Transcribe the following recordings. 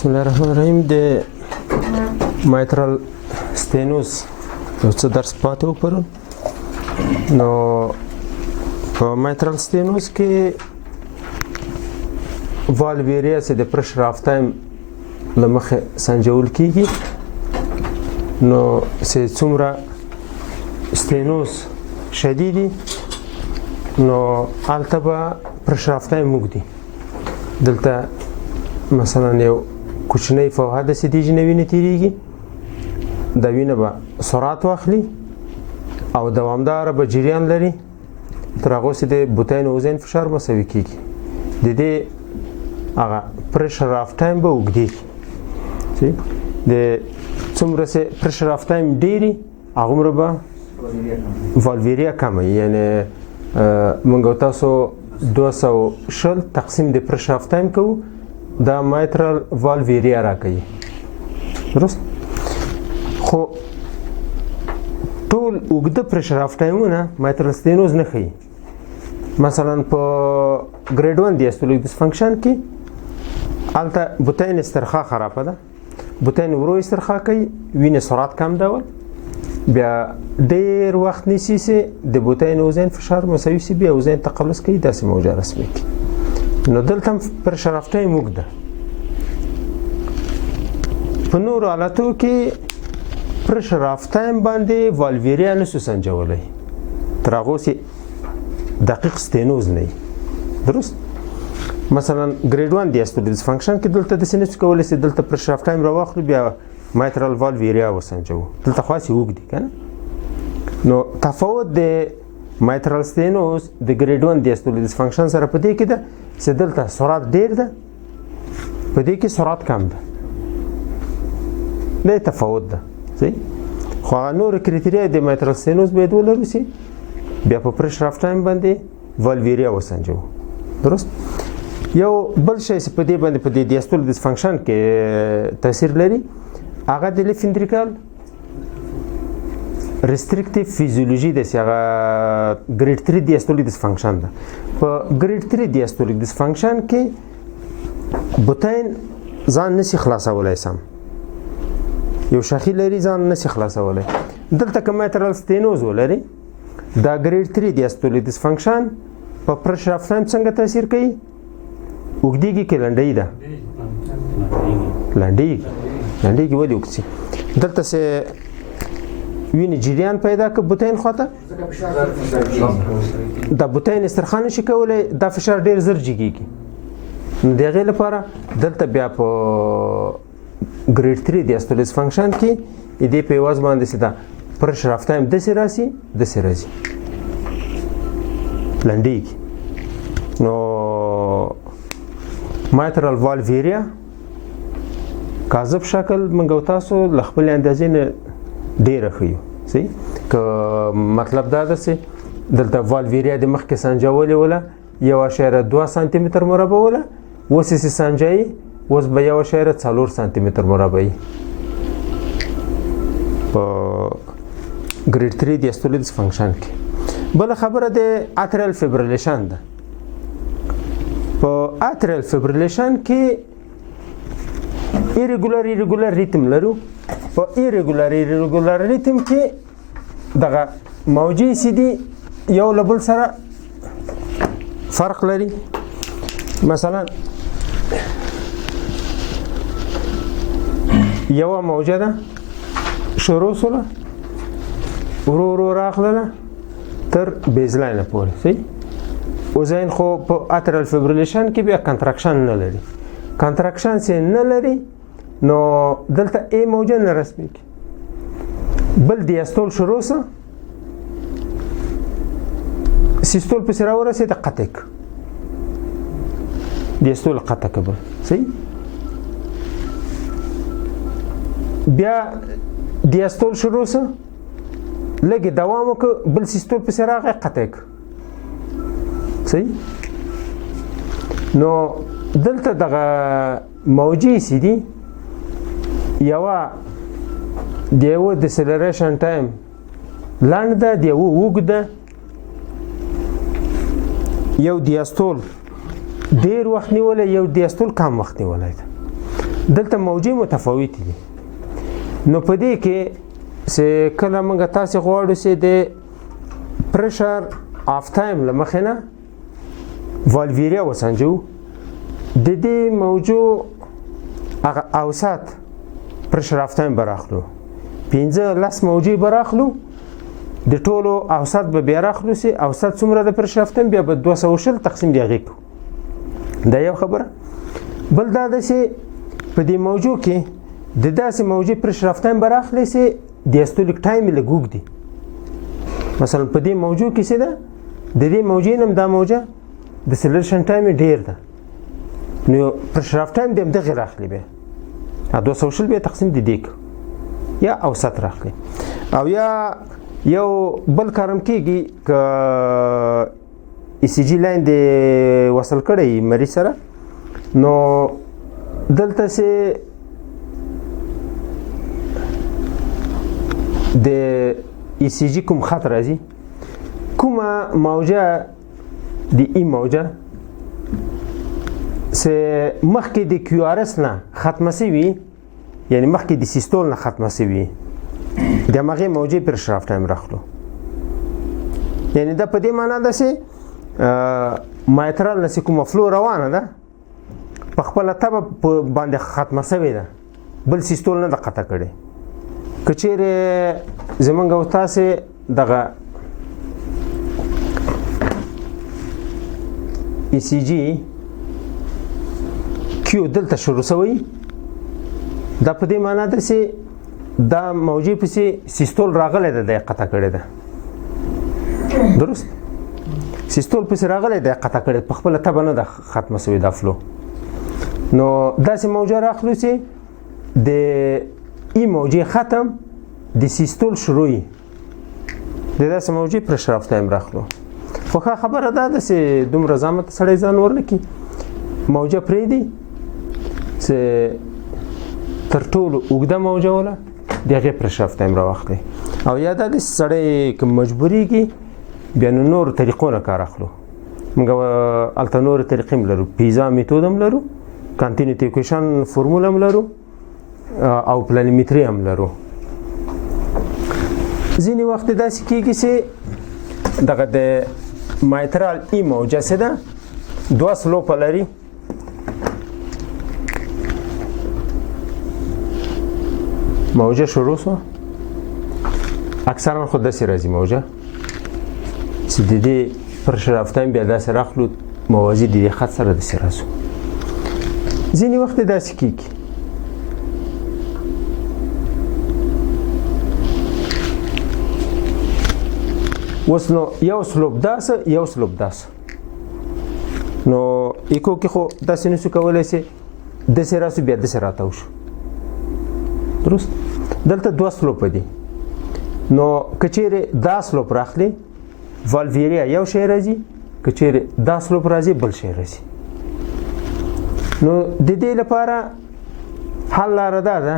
بسم الله الرحمن الرحیم. د مایترال ستینوز یو څه درس پاتې و پرون. نو په مایترال ستینوز کې والویریا چې د پرشر اف ټایم له مخې سنجول کیږي، نو چې څومره ستینوز شدیدي نو هلته به پرشر اف ټایم اوږدي. دلته مثلا یو کوچنی فوهه داسې د وینې وینې تېرېږي، دا وینه به سرعت واخلي او دوامداره به جریان لري تر هغو چې د بوتین اوزین فشار مساوي کېږي. د دې هغه پرشر اف ټایم به اوږدېږي. د څومره چې پرشر اف ټایم ډېري هغومره به والویریا کمه وي. یعنې موږ او تاسو 220 تقسیم د پرشر اف ټایم کوو، دا مایترال والویریا راکوي. درست؟ خو ټول اوږده پرشر اف ټایمونه مایترال ستینوز نه ښیي. مثلا په ګریډ 1 دیاستولیک ډسفنکشن کې هلته بوتین استرخا خرابه ده، بوتین ورو استرخا کوي، وینې سرعت کم ډول، بیا ډېر وخت نیسي چې د بوتین اوزین فشار مساوي شي، بیا اوزین تقلص کوي، داسې موجه رسمي کوي. نو دلته هم پرشر اف ټایم اوږده. په نورو حالتو کې پرشر اف ټایم باندې والویریا نشو سنجولی تر هغو چې دقیق ستینوز نه وي. درست؟ مثلا ګریډ 1 دیاستولیک ډسفنکشن کې دلته داسې نشو کولی چې دلته پرشر اف ټایم راواخلو بیا مایترال والویریا وسنجوو، دلته خو هسې اوږدي که نه. نو تفاوت د مایترال ستینوز د ګریډ 1 دیاستولیک ډسفنکشن سره په دې کې ده چې دلته سرعت ډېر ده، په دې کې سرعت کم ده. دا تفاوت ده. خو هغه نور کریټیریا د مایترال ستینوز باید ولرو چې بیا په پرشر اف ټایم باندې والویریا وسنجوو. درست؟ یو بل شی چې په دې باندې په دې دیاستولیک ډسفنکشن کې تاثیر لري هغه د لیفت ventricle ریستریکټیو فیزیولوژي ده چې هغه ګریډ 3 دیاستولیک ډسفنکشن ده. په ګریډ 3 دیاستولیک ډسفنکشن کې بوتین ځان نشي خلاصولی، سم یو شاخي لري ځان نشي خلاصولی. دلته که مایترال ستینوز ولري دا ګریډ 3 دیاستولیک ډسفنکشن په پرشر اف ټایم څنګه تاثیر کوي؟ اوږدېږي که لنډوي ده؟ لنډېږي. لنډېږي ولې اوږد شي؟ دلته چې وینې جریان پیدا که بوتین خواته دا بوتین استرخا نشي کولی، دا فشار ډېر زر جګېږي. نو د هغې لپاره دلته بیا په ګریډ 3 دیاستولیک ډسفنکشن کې د دې په عوض باندې چې دا پرشر اف ټایم داسې راسي داسې راځي، لنډېږي. نو مایترال والویریا کاذب شکل موږ او تاسو له خپلې اندازې نه ډېره ښیو. که مطلب دا ده چې دلته والویریا د مخکې سنجولې وله 1.2 سانتي متر مربع وله، اوس یې سنجایي اوس به 1.4 سانتي متر مربع وي په ګریډ 3 دیاستولیک ډسفنکشن کې. بله خبره د اتریال فیبریلیشن ده. په اتریال فیبریلیشن کې ایریګولر ریتم لرو. په ایریګولر ریتم کې دغه موجې چې دي یو له بل سره فرق لري. مثلا یوه موجه ده شروع سوله ورو ورو راغله تر بیزلاینه پورې. اوزین خو په اتریال فیبریلیشن کې بیا کنتراکشن نه لري. کنتراکشن چې نه لري نو دلته ای موجه نه رسمي کی. بل دیاستول شروع سه سیستول پسې راورسېده قطع که دیاستول قطع که بل. بیا دیاستول شروع سه لږې دوام وکړه، بل سیستول پسې راغی قطع که. نو دلته دغه موجې چې دي یوه د یوه ډسلریشن ټایم لنډ ده، د یوه اوږد ده. یو دیاستول ډېر وخت نیولی، یو دیاستول کم وخت نیولی ده. دلته موجې متفاوتې دي. نو په دې کې چې کله موږ تاسې غواړو چې د پرشر آف ټایم له مخې نه والویریا وسنجو، د دې موجو هغه اوسط پرشر آف ټایم به راخلو، 15 موجې به راخلو، د ټولو اوسط به بیا راخلو چې اوسط څومره د پرشر آف ټایم بیا به 220 تقسیم د هغې کړو. دا یو خبره. بل دا ده چې په دې موجو کې د داسې موجې پرشر آف ټایم به راخلی چې دیاستولیک ټایم یې لږ اوږد دی. مثلا په دې موجو کې چې ده د دې موجې نه هم دا موجه د سلیریشن ټایم یې ډېر ده، نو پرشر آف ټایم د همدغې راخلي بیا 220 بیا تقسیم د دې کړو یا اوسط راخلي. او یا یو بل کارم کېږي که ای سی جي لاین د وصل کړی مریض سره، نو دلته چې د ای سی جي کوم خط راځي، کومه موجه د ای موجه چې مخکې د کیو آر اس نه ختمه شوي، یعنی مخکې د سیستول نه ختمه شوي، د همغې موجې پرشر آف ټایم راخلو. یعنی دا په دې معنا ده چې مایترال نه چې کومه فلو روانه ده په خپله تبه باندې ختمه شوې ده، بل سیستول نه ده قطع کړې. که چیرې زمونږ او تاسې دغه ای سی جي کیو دلته شروع شوی، دا په دې معنا ده چې دا موجې پسې سیستول راغلی ده، دا یې قطع کړې ده. درست؟ سیستول پسې راغلی ده یې قطع کړې، په خپله تبه نه ده ختمه شوې دا فلو. نو داسې موجه راخلو چې د ای موجې ختم د سیستول شروعي، د داسې موجې پرشر آف ټایم راخلو. خو ښه خبره دا ده چې دومره زحمت سړی ځان ورنکړي، موجه پرېږدي چې تر ټولو اوږده موجه وله د هغې پرشر آف ټایم راواخلي. او یا دا ده چې سړی که مجبورېږي بیا نو نورو طریقو نه کار اخلو. موږ هلته نورې طریقې هم لرو، پیزا میتود هم لرو، کانتینیوټي ایکویشن فورمول هم لرو، او پلانیمیتري هم لرو. ځینې وخت داسې کېږي چې دغه د مایترال ای موجه چې ده 2 سلوپه لري. موجه شروع شوه، اکثرا خو داسې راځي موجه چې د دې پرشر آف ټایم بیا داسې راخلو، موازي د دې خط سره داسې راسو. ځینې وخت داسې کېږي اوس نو یو سلوپ داسه یو سلوپ داسه، نو ایکو کې خو داسې نشو کولی چې داسې راسو بیا داسې راتاو شو. درست؟ دلته 2 سلوپه دي، نو که چیرې دا سلوپ راخلي والویریا یو شی راځي، که چیرې دا سلوپ راځي بل شی راځي. نو د دې لپاره حل لاره دا ده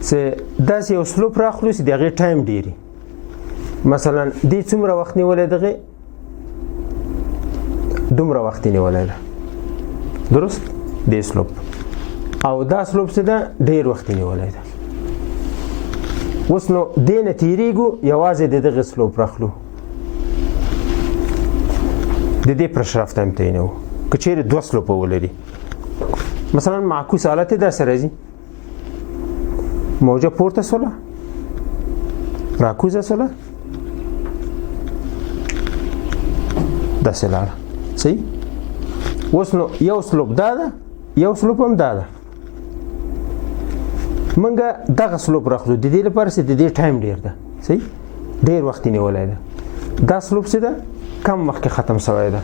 چې داسې یو سلوپ راخلو چې د هغې ټایم ډېري. مثلا دې څومره وخت نیولی دغې دومره وخت یې نیولی ده. درست؟ دې سلوپ او دا سلوپ چې ده ډېر وخت یې نیولی ده. اوس نو دې نه تېرېږو، یوازې د دغې سلوپ راخلو، د دې پرشر آف ټایم تعینوو. که چیرې 2 سلوپه ولري، مثلا معکوس حالت یې داسې راځي، موجه پورته شوله، راکوزه شوله، داسې لاړه. صحیح؟ اوس نو یو سلوپ دا ده، یو سلوپ هم دا ده. منګه دغه سلوپ راخلو د دې لپاره چې د دې ټایم ډېر ده. صحیح؟ ډېر وخت یې نیولی ده. دا سلوپ چې ده کم وخت کې ختم شوی ده.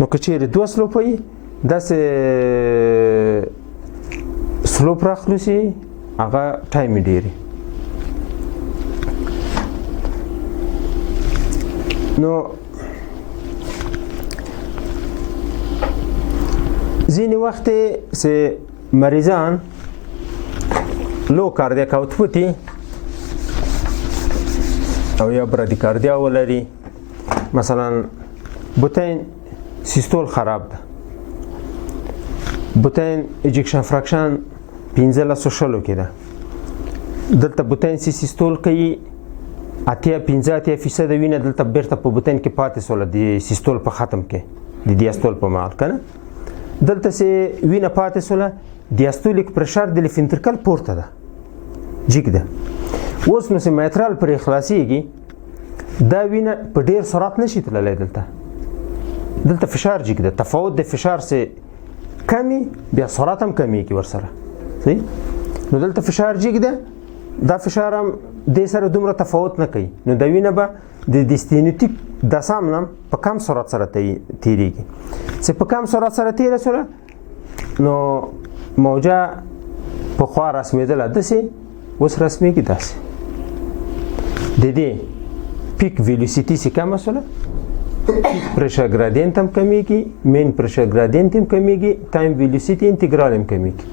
نو که چیرې 2 سلوپه وي، داسې سلوپ راخلو چې هغه ټایم یې ډېر وي. نو ځینې وخت چې مریضان لو کاردیاک آوتپوت او یا برادیکاردیا ولري، مثلا بوتین سیستول خراب ده، بوتین اجکشن فراکشن 15 کې ده. دلته بوتین سیستول کوي 15% وینه دلته بیرته په بوتین کې پاتې سوله د سیستول په ختم کې د دیاستول په مال کنه. دلته سي وینه پاتې سوله دیاستولیک پرشر د لفنترکل پورته ده جګ ده. اوس نو سي میترال پر خلاصيږي دا وینه په ډیر سرعت نشي تللی. دلته فشار جګ ده. تفاوت د فشار سي کمی بیا سرعت هم کمیږي ورسره. صحیح؟ نو دلته فشار جګ ده. دا فشار هم د سره دومره تفاوت نه کوي. نو دا وینه به د ستینوتیک د سامنم په کم سرعت سره تیریږي. چې په کم سرعت سره تیره سره نو موجه په خوا رسمیدله داسې اوس رسمیږي داسې. د دې پیک ویلوسیټي چې کمه سوله پریشر ګرادینت هم کمیږي، مین پریشر ګرادینت هم کمیږي، ټایم ویلوسیټي انټیګرال هم کمیږي،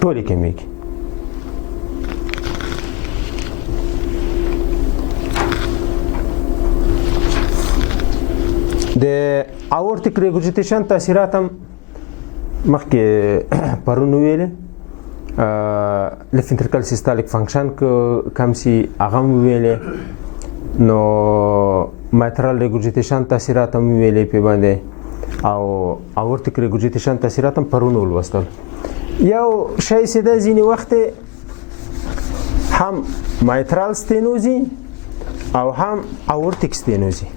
ټولې کمیږي. د اورټیک ریګورجیټیشن تاثیرات هم مخکې پرون ویلې. لفنترکل سیستالیک فنکشن کم سي هغه هم ویلې. نو میترال ریګورجیټیشن تاثیرات هم ویلې په باندې او اورټیک ریګورجیټیشن تاثیرات هم پرون ولوستل. یو شی چې د ځینې وخت هم میترال ستینوزي او هم اورټیک ستینوزي.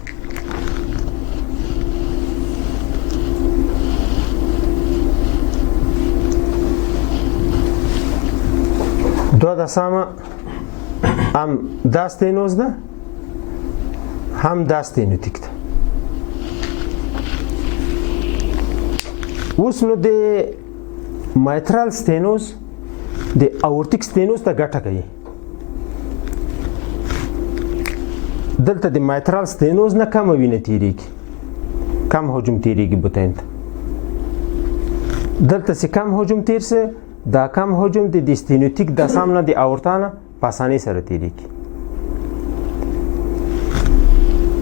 دو دا سامه هم دا ستینوز ده هم دا ستینوتیک ده. اوس نو د میترال ستینوز د اورټیک ستینوز ته ګټه کوي. دلته د میترال ستینوز نه کم وینه تیریږي، کم حجم تیریږي بوتین ته. دلته چې کم حجم تیر سه دا کم حجم د ستینوتیک د سامنه د اورټانه په اسانۍ سره تیریږي.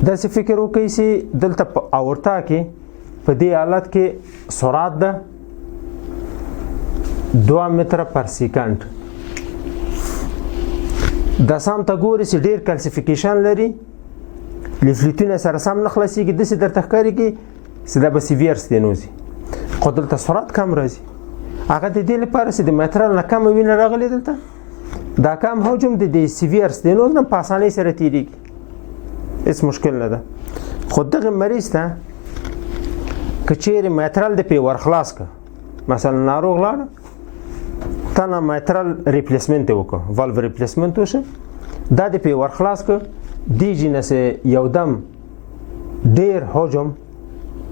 داسې فکر وکړئ چې دلته په اورټا کې په دې حالت کې سرعت ده 2 متره پر سکند. د سام ته ګورئ چې ډېر کلسیفیکیشن لري، لیفلیټونه سره سم نه خلاصېږي. داسې درته ښکارېږي چې دا به سیویر ستینوزي، خو دلته سرعت کم راځي. هغه د دې لپاره چې د میترال نه کمه وینه راغلې دلته دا کم حجم د سیویر ستینوز نه په اسانۍ سره تیریږي، هېڅ مشکل نه ده. خو دغه مریض ته که چیرې میترال د پې ورخلاص که، مثلا ناروغ لاړه تا نه میترال ریپلیسمنټ یې وکړه، والو ریپلیسمنټ وشه، دا د پې ورخلاص که دیجې نه چې یو دم ډېر حجم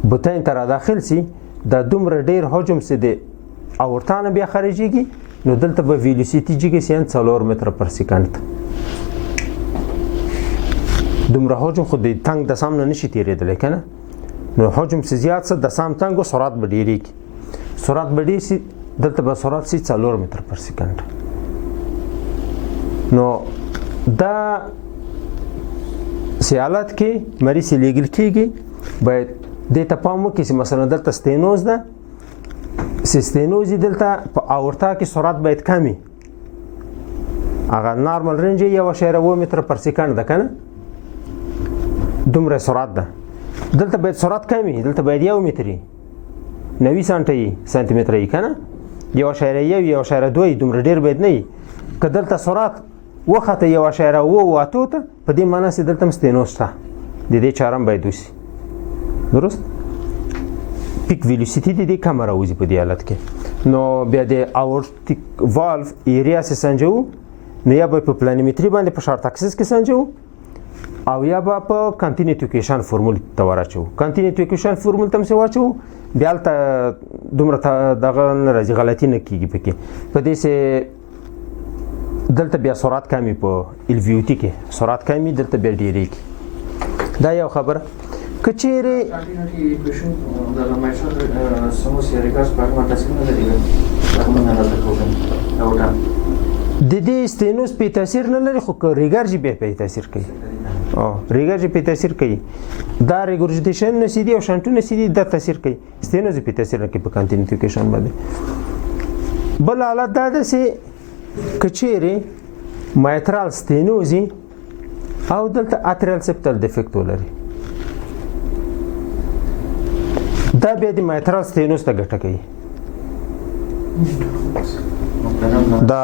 بوتین ته را داخل سي، دا دومره ډېر حجم چې د اورټانه بیا خارجېږي، نو دلته به ویلوسیټي جګې سي 4 متره پر سکند. دومره حجم خو د تنګ د سام نه نشي تېرېدلی که نه. نو حجم چې زیات څه د سام تنګ و سرعت به ډېرېږي، سرعت به ډېر سي، دلته به سرعت سي 4 متره پر سکند. نو دا سي حالت کې مریض چې لیږل کېږي باید دې ته پام وکړي چې مثلا دلته ستینوز ده، ستینوزي دلته په اورټا کې سرعت باید کمي، هغه نارمل رینج یې 1.7 متره پر سکند ده که نه، دومره سرعت ده. دلته باید سرعت کمي، دلته باید 1 متر وي، 90 سانتي متره وي که نه، 1.1 1.2 دومره ډېر باید نه وي. که دلته سرعت وخته 1.8 ته، په دې معنی چې دلته هم ستینوز شته، د دې چاره هم باید وشي. درست؟ پیک ویلوسیټي د دې کمه راوځي په دې حالت کې. نو بیا د اورټیک والف ایریا چې سنجوو، نو یا به په پلانیمتري باندې په شارټ اکسس کې سنجوو او یا به په کنټینیو اکویشن فورمول ته وراچوو. کنټینیو اکویشن فورمول ته هم چې واچوو بیا هلته دومره دغه نه راځي، غلطي نه کېږي پکې. په دې چې دلته بیا سرعت کمي، په الویوټي کې سرعت کمي، دلته بیا ډېرېږي. دا یو خبره. که چیرې د دې ستینوز پې تاثیر نه لري، خو که ریګرجي بیا پې تاثیر کوي. ریګرج په تاثیر کوي دا ریګورجیټیشن نسیدي او شانټونه سیدي د تاثیر کوي ستینوز په تاثیر کوي په کانټینیویکیشن باندې بل حالت دا ده چې کچېره مایترال ستینوزي او دلته اتریال سپټل ډیفیکټ ولري دا بیا د مایترال ستینوز ته ګټه کوي دا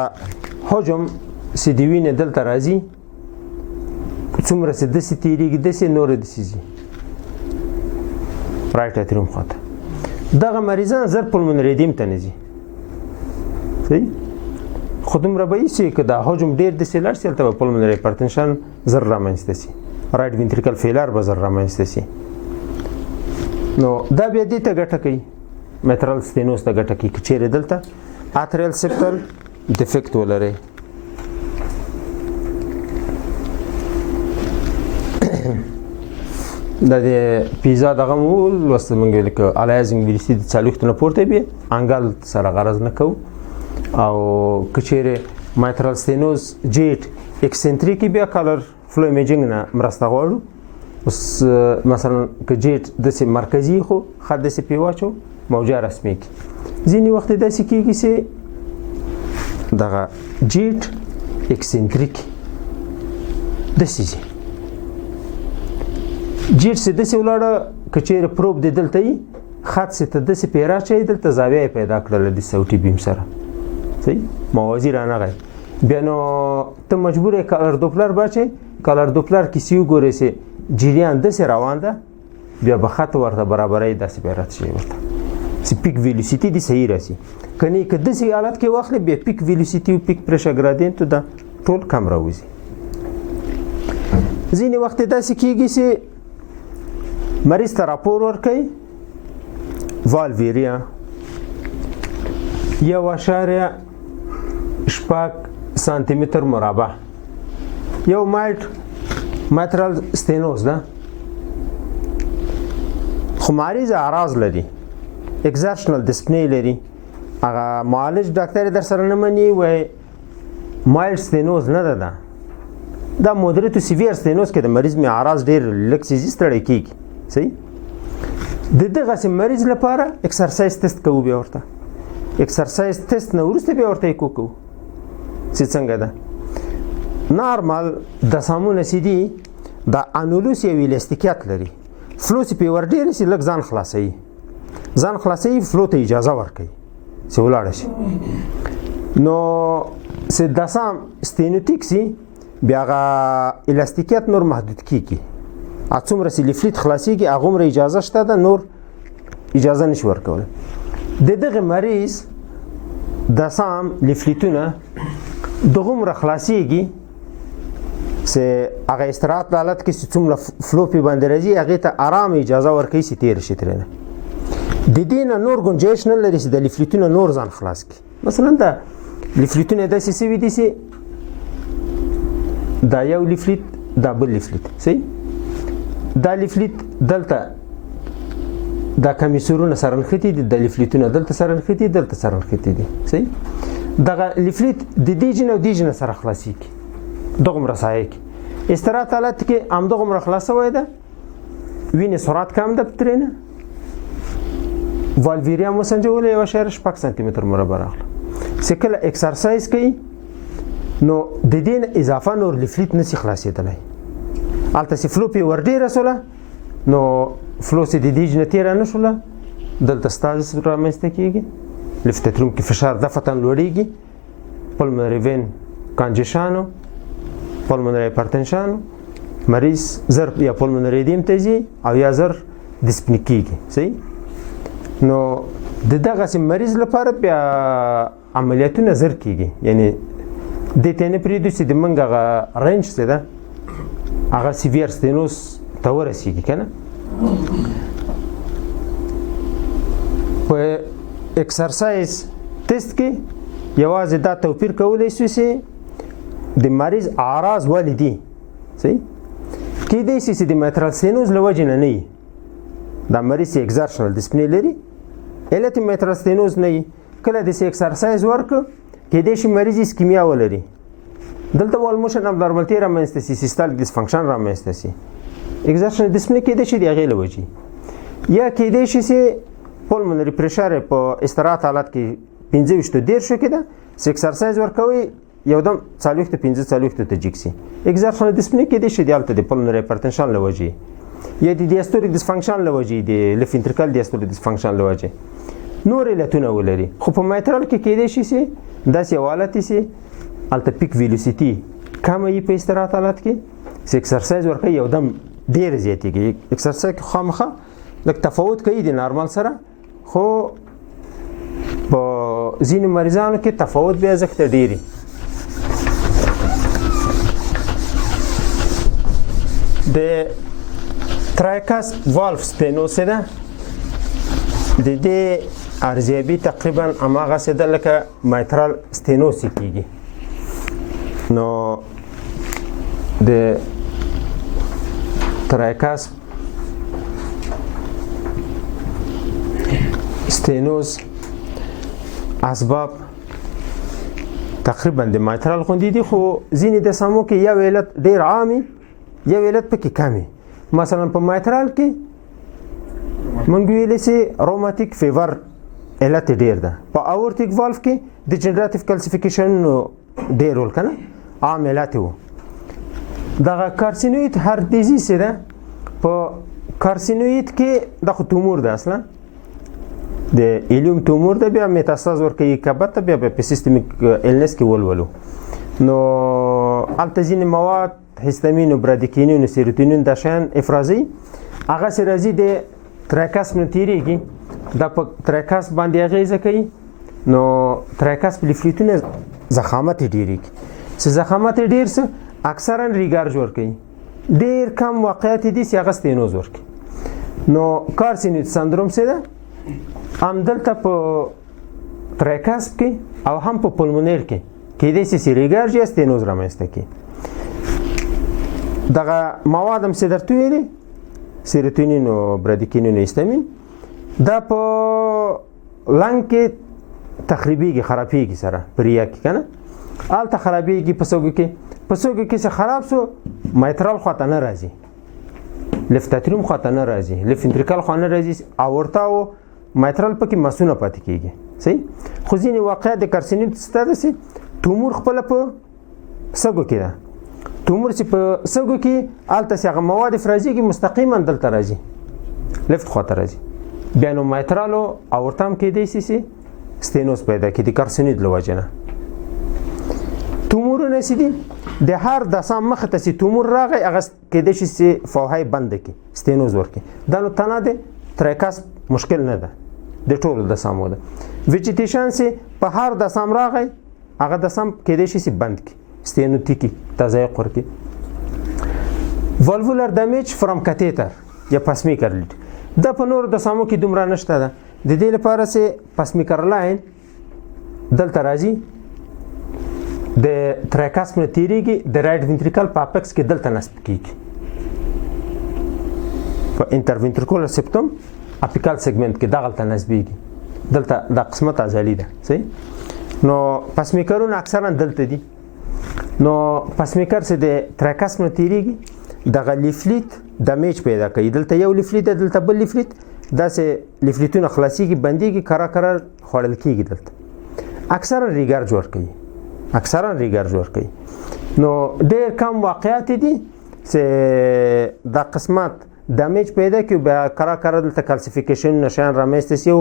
حجم چې د وینې دلته راځي څومره چې داسې تېرېږي داسې نورې داسې ځي رایټ اتریوم خواته دغه مریضان زر پلمونري ایدیم ته نه ځي صحیح خو دومره به وي چې که دا حجم ډېر داسې لاړ شي هلته به پلمونري هایپرټنشن زر رامنځته شي رایټ وینټریکل فیلر به زر رامنځته شي نو دا بیا دې ته ګټه کوي میترال ستینوز ته ګټه کوي که چیرې دلته اتریال سپټل ډیفیکټ ولرئ دا د پیزا دغه مو لوسته مونږ ویل که الایزینګ ویلیسي د څلوېښتو نه پورته بیا انګل سره غرض نه کوو او که چیرې مایترال ستینوز جیټ اکسنټریک بیا کلر فلو ایمیجینګ نه مرسته غواړو اوس مثلا که جیټ داسې مرکزي خو خط داسې پې واچو موجه رسمي کړي ځینې وخت داسې کېږي چې دغه جیټ اکسنټریک داسې ځي جیټ چې داسې ولاړه که چیرې پروب دی دلته وي خط چې ته داسې پې راچوي دلته زاویه یې پیدا کړله د سوټي بیم سره صحیح موازي رانغی بیا نو ته مجبور یې کلر دوپلر باچوي کلر دوپلر کیسې وګورې چې جریان داسې روان ده بیا به خط ورته برابروي داسې بیا راتشي ورته چې پیک ویلوسیټي دې صحیح راسي که نه که داسې حالت کې واخلې بیا پیک ویلوسیټي او پیک پریشر ګرادینټ دا ټول کم راوځي ځینې وخت داسې کېږي چې مریض ته راپور ورکوي والویریا 1.6 سانتي متر مربع یو مایترال ستینوز ده خو مریض اعراض لري اگزرشنل ډسپنی لري هغه معالج ډاکټر در سره نه مني وایي مایلډ ستینوز نه ده دا مودریټ او سیویر ستینوز کې د مریض مې اعراض ډېر لږ څیزي ستړی کېږي صحیح د دغسې مریض لپاره اکسرسایز ټیسټ کوو بیا ورته اکسرسایز ټیسټ نه وروسته بیا ورته ایکو کوو چې څنګه ده نارمال د سامونه چې دي دا انولوس یو الاستیکیت لري فلو چې پې ور ډېرې شي لږ ځان خلاصوي فلو ته اجازه ورکوي چې ولاړه شي نو چې دسام ستینوتیک شي بیا هغه الاستیکیت نور محدود کېږي څومره چې لیفلیټ خلاصېږي هغومره اجازه شته ده نور اجازه نشي ورکولی د دغه مریض دسام لیفلیټونه دغومره خلاصېږي چې هغه استراحت په حالت کې چې څومره فلو پې باندې راځي هغې ته ارامه اجازه ورکوي چې تېره شي ترېنه د دې نه نور ګنجایش نه لري چې د لیفلیټونه نور ځان خلاص کړي مثلا د لیفلیټونه داسې شوي دي چې دا یو لیفلیټ دا بل لیفلیټ صحیح دا لیفلیټ دلته دا کمیسورونه سره نښتي دي د لیفلیټونه دلته سره نښتي دلته سره نښتي دي صحیح دغه لیفلیټ د دې جین او دې جین سره خلاصېږي دغومره سایه کې استراحت حالت کې همدغومره خلاصوی ده وینې سرعت کم ده ترېنه والویریا مو سنجولی 1.6 سانتي متر مربع راغله چې کله اکسرسایز کوي نو د دې نه اضافه نور لیفلیټ نشي خلاصېدلی هلته چې فلو پې ور ډېره شوله نو فلو چې د دې نه تېره نه شوله دلته ستازس رامنځته کېږي لیفټ اتریوم کې فشار دفعتاً لوړېږي پلمونري وین کانجیشنو پلمونري هایپرټنشن مریض زر یا پلمونري ایدیم ته ځي او یا زر ډسپنی کېږي صحیح نو د دغسې مریض لپاره بیا عملیاتونه زر کېږي یعنی دې ته نه پرېږدو چې د موږ هغه رینج چې ده هغه سیویر ستینوز ته ورسېږي که نه په اکسرسایز ټیسټ کې یوازې دا توپیر کولی شو چې د مریض اعراض ولې دي صحیح کېدای شي چې د مایترال ستینوز له وجې نه وي دا مریض اګزرشنل ډسپنی لري علت مایترال ستینوز نه وي کله داسې اکسرسایز ورکړو کېدای شي مریض اسکیمیا ولري دلته والموشن ابنارمالټي رامنځته شي سیستالک ډسفنکشن رامنځته شي اګزرشن ډسپنی کېدای شي د هغې له وجې یا کېدای شي چې پولمونري پریشر په استراحت حالت کې 25-30 کې ده چې اکسرسایز ورکوي یو دم 40-45 ته جګ شي اګزرشن ډسپنی کېدای شي د هلته د پولمونري هایپرټنشن له وجې یا د ډیاستولیک ډسفنکشن له وجې د لیفټ وینټریکل ډیاستولیک ډسفنکشن له وجې نور علتونه ولري خو په مایترال کې کېدای شي چې داسې یو حالت شي هلته پیک ویلوسیټي کمه وي په استراحت حالت کې چې اکسرسایز ورکوي یو دم ډېر زیاتېږي اکسرسایز کې خامخا لږ تفاوت کوي د نارمال سره خو په ځینو مریضانو کې تفاوت بیا ځکه ډېرې د ترایکاس والف سټینوس ده د دې ارزیابي تقریبا هماغسې ده لکه مایترال سټینوس کېږي نو د ترایکاس سټینوس اسباب تقریبا د مایترال غوندې دي خو ځینې د سامو کې یو علت ډېر عامي یو علت پکې کمي مثلا په مایترال کې مونږ ویلی چې روماتیک فیور علت ډېر ده په اورټیک والف کې ډیجنراتیو کلسیفیکیشن ډېر رول که نه عام علت و دغه کارسینوید هارت ډیزیز چې ده په کارسینوید کې دا خو تومور ده اصلا د ایلیوم تومور ده بیا میتاستاز ورکوي کبد ته بیا په سیستمیک النس کې ولولو نو هلته ځینې مواد هیستامین و برادیکینین و سیروتونین دا شیان افرازي هغه چې راځي د ترایکاس نه تېرېږي دا په ترایکاس باندې اغیزه کوي نو ترایکاس پلیفلیټونه ضخامت یې ډېرېږي چې ضخامت یې ډېر څه اکثرا ریګارج ورکوي ډېر کم واقعیت دي چې هغه ستینوز ورکوي نو کارسینوید سندروم څه ده همدلته په ترایکاس کې او هم په پولمونر کې کېدای شي چې ریګارج یا ستینوز رامنځته کړي دغه مواد هم چې درته ویلې سیروتونین او برادیکینین او هیستامین دا په لنګ کې تخریبېږي خرابېږي سره په ریا کې که نه هلته خرابېږي په سوګو کې چې خراب شو مایترال خواته نه راځي لیفټ اتریوم خواته نه راځي لیفټ وینټریکل خوا نه راځي اورتا او مایترال پکې مسونه پاتې کېږي صحیح خو ځینې واقعیت د کارسینوید ستا داسې تومور خپله په سږو کې ده تومور چې په سږو کې هلته چې هغه مواد افرازېږي مستقیما دلته راځي لیفټ خواته راځي بیا نو مایترالو اورتا هم کېدای شي چې ستینوز پیدا کړي د کارسینوید له وجې نه تومورونه چې دي د هر دسام مخې ته چې تومور راغی هغه کېدای شي چې فوهای بنده کړي ستینوز ورکړي دا نو تنها د ترایکاس مشکل نه ده د ټولو دسامو ده ویجیټیشن چې په هر دسام راغی هغه دسام کېدای شي چې بند کړي ستینوتیکي تضایق ورکړي والوولر ډیمیج فرام کاتیټر یا پاسمیکر لیډ دا په نورو دسامو کې دومره نشته ده د دې لپاره چې پاسمیکر لاین دلته راځي د ترایکاس نه تېرېږي د رایټ وینټریکل په اپکس کې دلته نصب کېږي په انټروینټریکولر سپټم اپیکال سیګمنټ کې دغلته نصبېږي دلته دا قسمت عضلي ده صحیح نو پاسمیکرونه اکثرا دلته دي نو پاسمیکر چې د ترایکاس نه تېرېږي دغه لیفلیټ ډمیج پیدا کوي دلته یو لیفلیټ ده دلته بل لیفلیټ داسې لیفلیټونه خلاصېږي بندېږي کرار خوړل کېږي دلته اکثرا ریګارج ورکوي نو ډېر کم واقعیات دي چې دا قسمت ډمیج پیدا کړي بیا کرار دلته کلسیفیکیشن نشان رامنځته شي او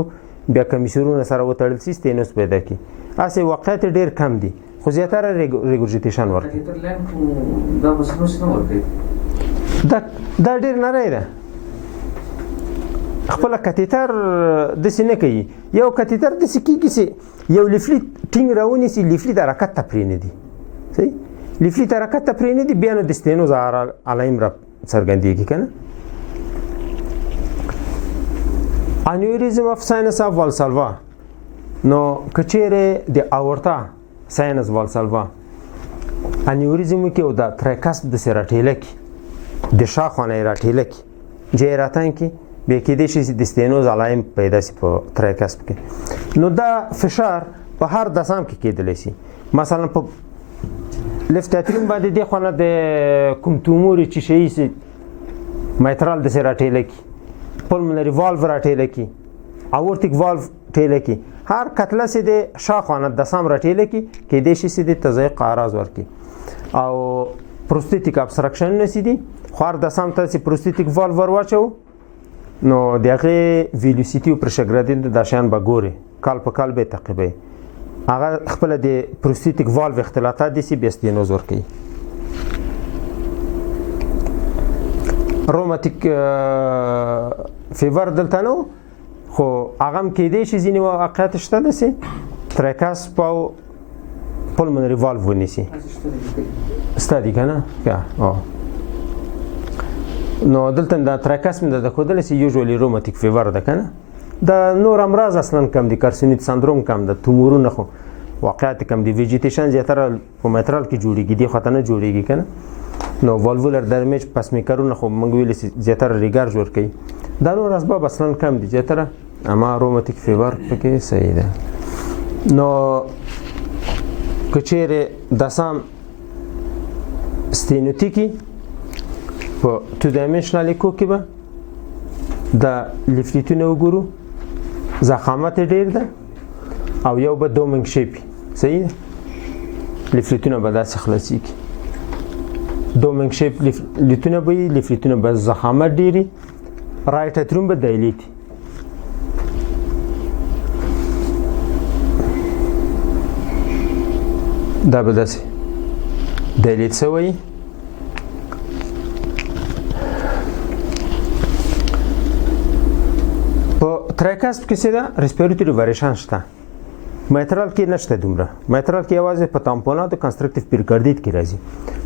بیا کمیسورونه سره وتړل شي ستینوز پیدا کړي هسې واقعیت ډېر کم دي خو زیاتره ریګورجیټیشن ورکوي دا ډېر نری ده خپله کاتیتر داسې نه کوي یو کاتیتر داسې کېږي چې یو لیفلیټ ټینګ راونیسي لیفلیټ حرکت ته پرېنږدي صحیح لیفلیټ حرکت ته پرېنږدي بیا نو د ستینوز علایم را څرګندېږي که نه انیوریزم اف ساینس اف والسالوا نو که چیرې د اورتا ساینس والسالوا انیوریزم کې او د ترایکاس داسې راټېله کړي د شاخونه یې راټېله کړي جیراتان کې بیا کېدای شي چې د ستینوز علایم پیدا شي په ترایکاس کې نو دا فشار په هر دسام کې کېدلی شي مثلا په لیفت اتریوم باندې دی خو نه د کوم تومور چې شي سي میترال د سره ټیله کی پلمونری والو را ټیله کی اورټیک والو ټیله کی هر کتله سي د شاخانه د سم را ټیله کی کې د شي سي د تضيق اعراض ورکی او پروستاتیک ابستراکشن نسی دی خو د سم ته سي پروستاتیک والو ور واچو نو دغه ویلوسیټي او پرشر ګریډینټ د شان بګوري کال په کال به تعقیبي هغه خپل د پروستاتیک والو اختلاطات دي سي بیا ستینوز ورکی روماتیک فیور دلته نو خو هغه هم کېدی شي ځینې واقعیت شته داسې تریکاس په پلمونري والو ونیسي ستا دي که نه نو دلته دا تریکاس مې د ښودلی سي یوژولي روماتیک فیور ده که نه د نور امراض اصلا کم دي کارسینوید سندروم کم ده تومورونه خو واقعیت کم دي ویجیټیشن زیاتره په میترال کې جوړېږي دې خواته نه جوړېږي که نه نو والوولر ډیمیج پس میکرونه خو موږ ویلي سي زیاتره ریګارډ جوړ کوي دا نور اسباب اصلا کم دي زیاتره اما روماتیک فیور پکې صحیح ده نو که چیرې د سم ستینوتیکي په 2 ډایمنشنل ایکو کې به د لیفلیټونه وګورو ضخامت ډیر ده او یو به دومینګ شیپي صحیح ده لیفلیټونه به داسې خلاصیږي دومینګ شیپ لیفلیټونه به وي لیفلیټونه به ضخامت ډیري رایټ اتریوم به دایلیټي دا به داسې دایلیټ شوی په تریکاس کې څه ده ریسپیریټري وریشن شته میترال کې نشته دومره میترال کې یوازې په تامپونات او کنسترکټیو پیریکاردیت کې راځي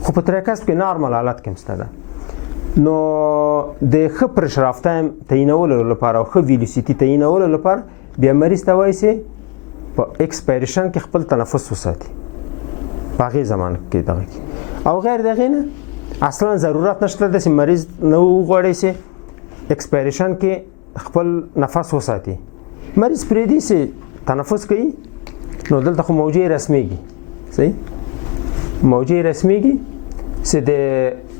خو په تریکاس کې نارمل حالت کې مسته ده نو د ښه پرشر اف ټایم تعینولو لپاره او ښه ویلوسیټي تعینولو لپاره بیا مریض ته وایي چې په ایکسپایریشن کې خپل تنفس وساتي په هغې زمانه کې دغه کې او غیر د هغې نه اصلا ضرورت نشته داسې مریض نه وغواړي چې ایکسپایریشن کې خپل نفس وساتي مریض پرېږدي چې تنفس کوي نو دلته خو موجې رسمیږي صحیح موجې رسمیږي چې د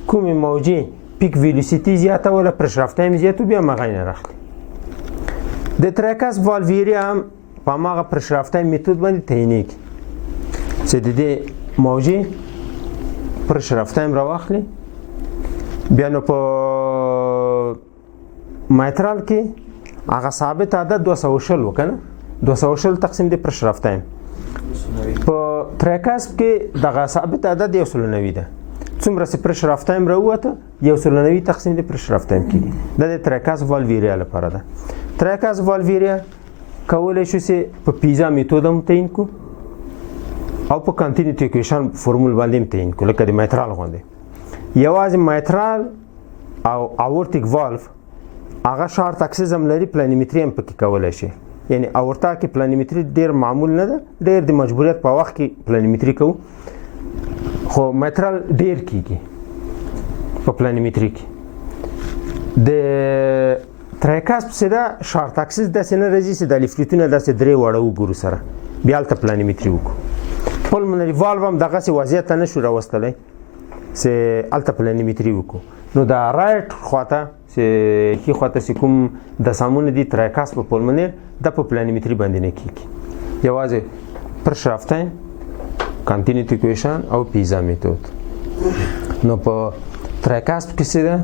کومې موجې پیک ویلوسیټي زیاته ولا پرشر اف ټایم زیاتو بیا مغی نه راخلي د تریکاس والویریا هم په هماغه پرشر اف ټایم میتود باندې تعینېږي چې د دې موجې پرشر اف ټایم راواخلي بیا نو په میترال کې هغه ثابت عدد 220 وکنه 220 تقسیم د پرشر اف ټایم په تریکاس کې دغه ثابت عدد 190 ده څومره چې پرشر اف ټایم راووته 190 تقسیم د پرشر اف ټایم کېږي د تریکاس والویریا لپاره ده تریکاس والویریا کولی شو چې په پیزا میتود هم تعین کو او په کنټینیوټي ایکویشن فورمول باندې هم تعین کو لکه د میترال غوندې یوازې میترال او اورټیک والف هغه شارټ اکسیزم لري پلانیمتري هم پکې کولی شي یعنی اورتا کې پلانیمتري ډیر معمول نه ده ډیر د مجبوریت په وخت کې پلانیمتري کوو خو میترال ډیر کیږي په پلانیمتري کې د تریکاس پسې ده شارټ اکسیز داسې نه راځي چې د لیفلیټونه داسې درې واړه وګورو سره بیا هلته پلانیمتري وکړو پلمونري والو هم دغسې وضعیت ته نشو راوستلی چې هلته پلانیمتري وکړو نو د رایټ خواته چې ښي خواته چې کوم د سامونه دي تریکاس په پلمونر د په پلانیمتري باندې نه کیږي یوازې پرشر اف ټایم کنټینیوټي ایکویشن او پیزا میتود نو په تریکاس کې څه ده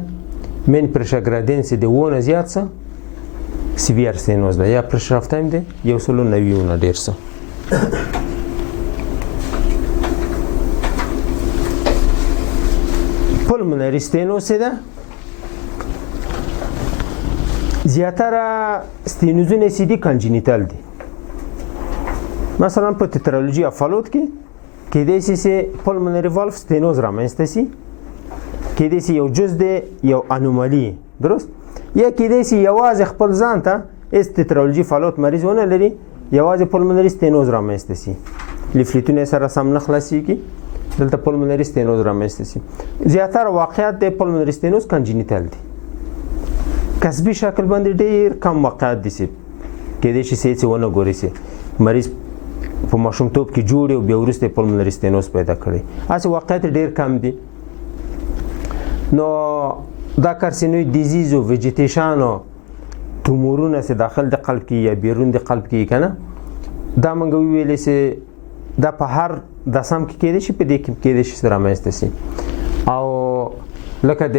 مین پرشر ګریډینټ چې د ونه زیات څه سیویر ستینوز ده یا پرشر اف ټایم دی 190 ډیر څه پلمونري ستینوز ده زیاتره ستینوزونه چې دي کنجنیټل دي مثلا په تترالوجي افالوت کې کېدای شي چې پلمونري والف ستینوز رامنځته شي کېدای شي یو جز دی یو انومالي درست یا کېدای شي یوازې خپل ځان ته اس تترالوجي فالوت مریض ونه لري یوازې پلمونري ستینوز رامنځته شي لیفلیټونه سره سم نه خلاصیږي دلته پلمونري ستینوز رامنځته شي زیاتره واقعیت د پلمونري ستینوز کنجنیټل دي کسبي شکل باندې ډیر کم واقعیت دي چې کېدای شي چې ونه ګوري چې مریض په ماشومتوب کې جوړ او بیا وروسته پلمونري ستینوز پیدا کړي. هسې واقعیت ډېر کم دي. نو دا کارسینوید ډیزیز او ویجیټیشن او تومورونه چې داخل د قلب کې یا بیرون د قلب کې کنه دا موږ ویلې چې دا په هر دسم کې کېدای شي، په دې کې کېدای شي سره رامنځته شي. او لکه د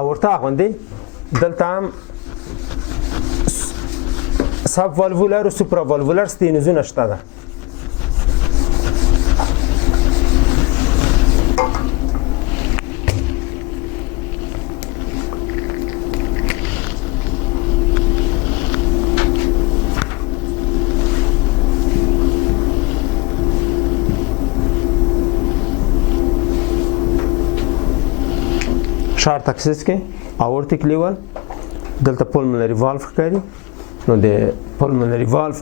اورتا غوندې دلته هم سب والوولر او سوپرا والوولر ستینوزونه شته ده. شارت اکسس کې اورټیک لیول دلته پلمونري والف ښکاري. نو د پلمونري والف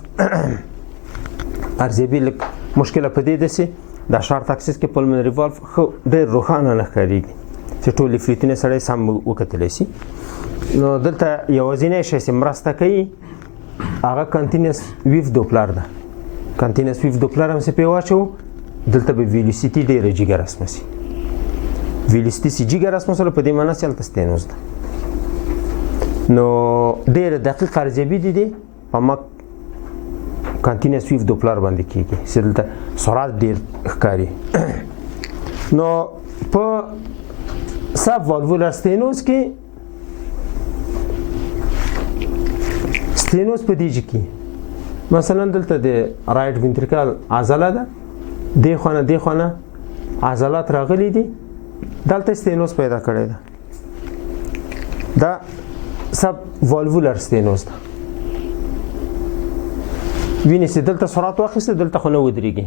ارزیابي لږ مشکله په دې ده چې دا شارت اکسس کې پلمونري والف ډېر روښانه نه ښکارېږي چې ټول فریتونه سړی سم وکتلی شي. نو دلته یوازینی شی چې مرسته کوي هغه کنټینیوس ویف دوپلر ده. کنټینیوس ویف دوپلر هم چې پرې واچوو دلته به ویلوسیټي ډېره جګه رسمه شي. ویلوسیټي چې جګه رسمه شوله په دې معنی چې هلته ستینوز ده. نو ډېره دقیق ارزیابي دي په ما کنټینیوس ویف دوپلر باندې کېږي چې دلته سرعت ډېر ښکاري. نو په سب والوولر ستینوز کې ستینوز په دې کې مثلا دلته د رایټ وینټریکل عضله ده، دې خونه عضلات راغلي دي، دلته ستینوز پیدا کړی ده. دا سب والوولر ستینوز ده. وینې چې دلته سرعت واخیسته دلته خو نه ودرېږي،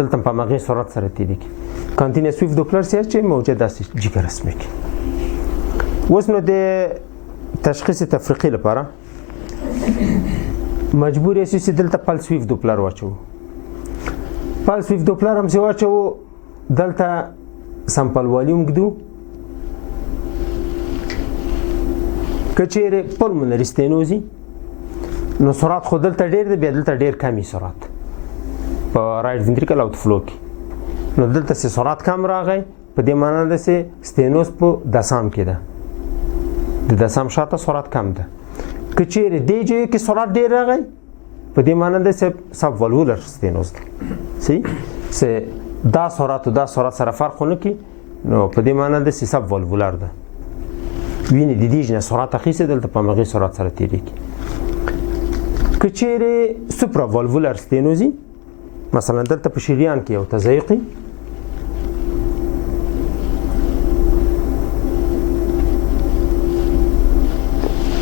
دلته په همغې سرعت سره تېرېږي. کنټینیوس ویف دوپلر سیار چې موجه داسې جګه رسمه کړي. اوس نو د تشخیص تفریقي لپاره مجبور یې چې دلته پلس ویف دوپلر واچوو. پلس ویف دوپلر هم چې واچوو دلته سمپل والیوم ږدو. که چیرې پلمونري ستینوزي نو سرعت خو دلته ډېر دی، بیا دلته ډېر کم سرعت په رایټ وینټریکل آوټ فلو کې. نو دلته چې سرعت کم راغی په دې معنی ده چې ستینوز په دسام کې ده، د دسام شاته سرعت کم ده. که چیرې دې ځای کې سرعت ډېر راغی په دې معنی ده چې سب والوولر ستینوز ده. چې دا سرعت او دا سرعت سره فرق نه کوي، نو په دې معنی ده چې سب والوولر ده. وینې د دې نه سرعت اخیسته دلته په همغې سرعت سره تېرېږي. که چیرې سوپرا والوولر ستینوزي مثلا دلته په شریان کې یو تضایقي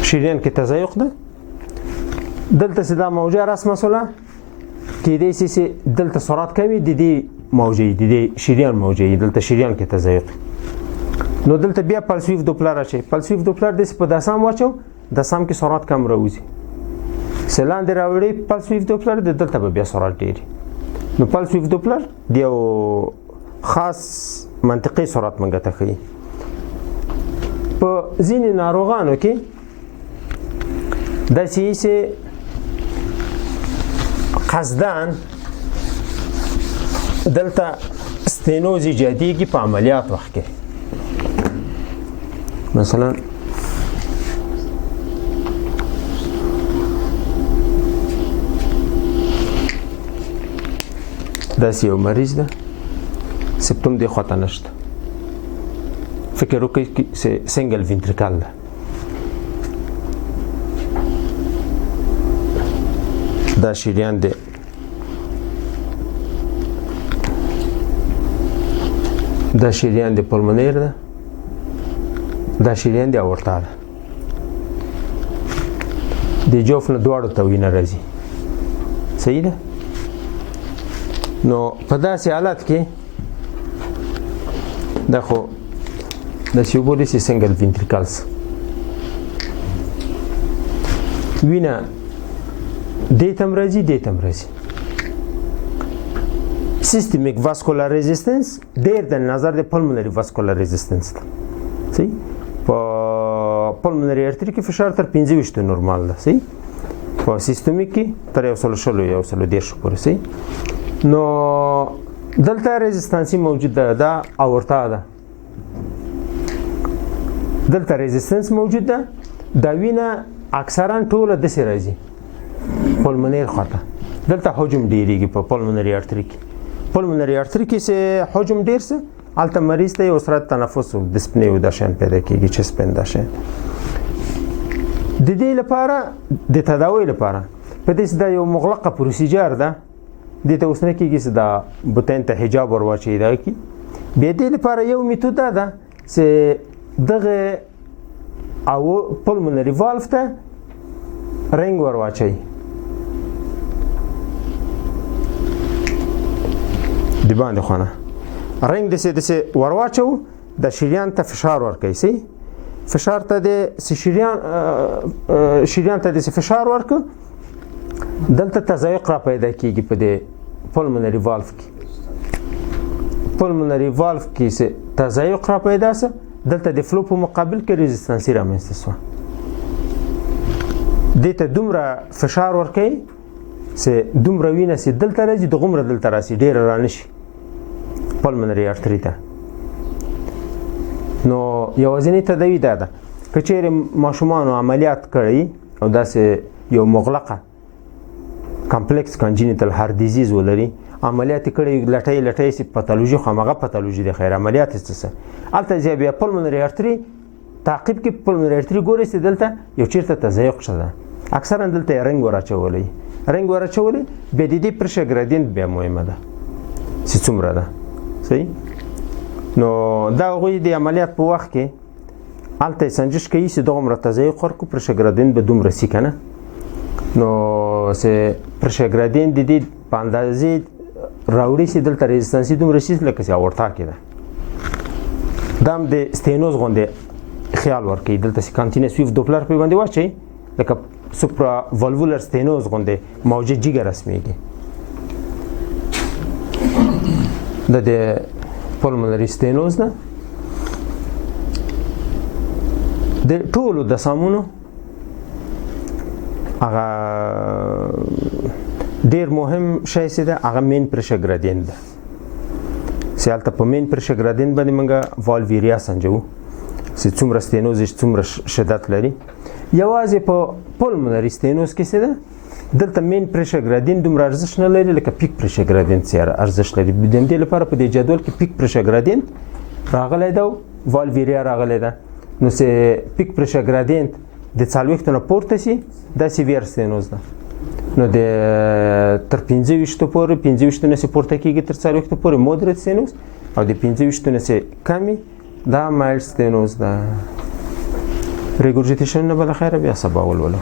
شریان کې تضایق ده، دلته چې دا موجه رسمه شوله کېدای شي چې دلته سرعت کمي د دې موجې د دې شریان موجې دلته شریان کې تضایق. نو دلته بیا پلس ویف دوپلر اچي. پلس ویف دوپلر داسې په دسام واچو، دسام کې سرعت کم راوځي. چې لاندې راوړي پلس ویف دوپلر دلته به بیا سرعت ډېر. نو پلس ویف دوپلر د یو خاص منطقي سرعت موږ ته ښیي. په ځینې ناروغانو کې داسې وي چې قصداً دلته ستینوز ایجادېږي په عملیات وخت کې. مثلا داسې یو مریض ده، سپټوم دې خواته نشته، فکر وکړئ چې سنګل وینټریکل ده. دا شریان دی، دا شریان دی پلمونیر ده، دا شریان دی اورتا ده. د جوف نه دواړو ته وینه راځي. صحیح ده؟ نو په داسې حالت کې دا خو داسې وګورئ چې سنګل وینټریکلز وینه دې ته هم راځي دې ته هم راځي. سیستمیک واسکولار ریزیستنس ډېر د نظر د پلمونري واسکولار ریزیستنس ده. صحیح؟ په پلمونري ارتري کې فشار تر 25 نورمال ده. صحیح؟ په سیستمیک کې تر 110 پورې سي. نو دلته ريزستانسي موجود ده، دا اورتا ده. دلته ريزستنس موجود ده، دا وینه اکثرا ټوله د سي راځي پولمونری خواته. دلته حجم ډیریږي په پولمونری ارتري کې. پولمونری ارتري کې سه حجم ډیر سه الته مریض ته یو سرعت تنفس او ډسپنی او داشن پیدا کیږي چې سپنداشه. د دې لپاره د تداوی لپاره په دې دا یو مغلقه پروسیجر ده. د ته اوسنه کېږي چې دا بوتن ته حجاب ورواچي دا کی به دې لپاره یو میتود ده چې دغه او پولمونری والف ته رنګ ورواچي. دی باندې خونه رنګ د سه ورواچو د شریان ته فشار ورکوي. سي فشار ته د شریان ته د فشار ورکو دلته تضایق را پیدا کیږي په د پولمونری والف کې. پولمونری والف کې سه تضایق را پیدا سه دلته د فلو په مقابل کې ريزستانس رامنځته شو. دته دومره فشار ورکوي سه دومره وینه سه دلته راځي د غمره دلته راسي ډیر رانشي پولمونری ارتري ته. نو یوازینی تداوی ده که چیرې ماشومان عملیات کړي او داسې یو مغلقه کمپلیکس کانجینیتال هارت ډیزیز ولري عملیات کړي لټای سي پاتولوژي خو هغه پاتولوژي د خیر عملیات څه الته ځای بیا پولمونری ارتري تعقیب کې پولمونری ارتري ګوري چې دلته یو چیرته تضایق شته اکثرا دلته رنګ ورچولې به د دې پرشه ګرادینت بیا مهمه ده چې څومره ده. صحیح. نو دا غوی د عملیات په وخت کې الته سنجش کوي چې دغه مرتضی خورکو پر شګرادین به دومره سي کنه. نو سه پر شګرادین د دې په اندازې راوړي چې دلته ريزستانسي دومره سي لکه چې اورتا کېده. دام د ستینوز غونډه خیال ورکړي دلته چې کانټینیوس ویف دوپلر په باندې واچي لکه سوپرا والوولر ستینوز غونډه موجه جګه رسميږي. د پولمونری ستینوز نه د ټولو د سامونو هغه ډیر مهم شی څه ده هغه مین پرشه ګرادینت ده. سیالته په مین پرشه ګرادینت باندې موږ والویریا سنجو چې څومره ستینوز څومره شدت لري. یوازې په پولمونری ستینوز کې څه ده دلته مین پرشه ګرادینت دومره ارزښت نه لري لکه پیک پرشه ګرادینت سره ارزښت لري. د دې لپاره په دې جدول کې پیک پرشه ګرادینت راغلی دا والویریا راغلی ده. نو سه پیک پرشه ګرادینت د 40 نه پورته سي دا سیویر ستینوز ده. نو د تر 25 پورې 25 نه سي پورته کیږي تر 40 پورې مودریت ستینوز او د 25 نه سي کمی دا مایل ستینوز ده. ریګورجیټیشن نه بل خیره بیا سبا ولولو.